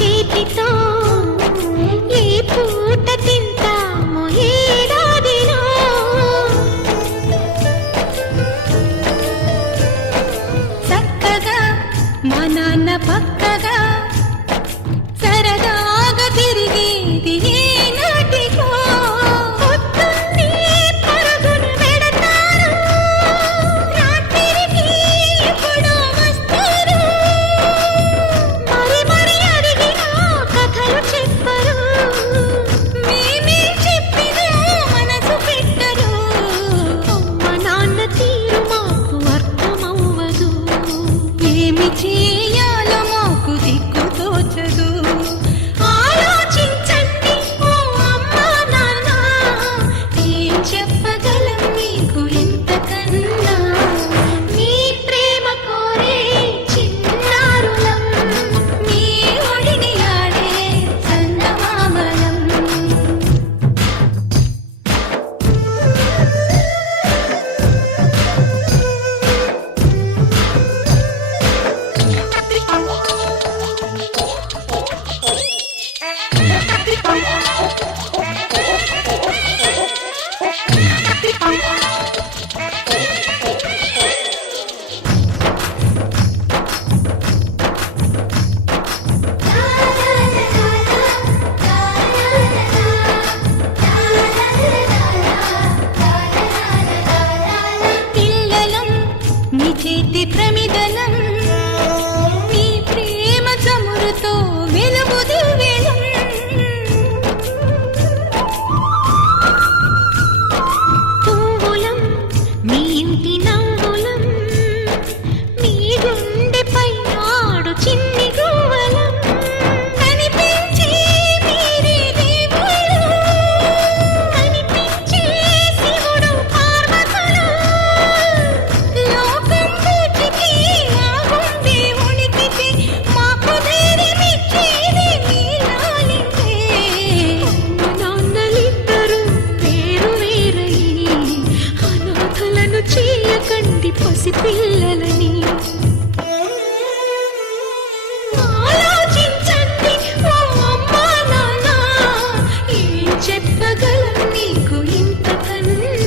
చేతితో ఏ పూట తింటామో ఏడాదిలో చక్కగా మా నాన్న పక్కగా సరదాగా తిరిగేది ఏనాటికో పొద్దున్నే పరుగున పెడతారు రాత్రికి ఎప్పుడో వస్తారు మరి మరి అడిగినా కథలు చెప్పరు మేమే చెప్పినా మనసు పెట్టరు అమ్మ నాన్న తీరు మాకు అర్థమవ్వదు ఏమి చేయాలో మాకు దిక్కు తోచదు ఆలోచించండి ఓ అమ్మ నాన్న ఏం చెప్పగలం మీకు ఇంతకన్నా మీ ప్రేమ కోరే చిన్నారులం మీ ఒడిని ఆడే చందమామలం పిల్లలం నీ చేతి ప్రమిదలం నీ ప్రేమ చమురుతో వెలుగు దివ్యలం పువ్వులం మీ ఇంటి నవ్వులం మీ గుండెపై ఆడు చిన్ని గువ్వలం కనిపించే మీరే దేవుళ్ళు కనిపించే శివుడు పార్వతులు లోకం పూర్తికి మా గుండె ఉనికితే మాకు ధైర్యమిచ్చేది మీ లాలింతే అమ్మ నాన్నలిద్దరూ వేరు వేరై అనాథలను చేయకండి పసిపిల్లలని ఆలోచించండి ఓ అమ్మ నాన్న ఏం చెప్పగలం నీకు ఇంతకన్నా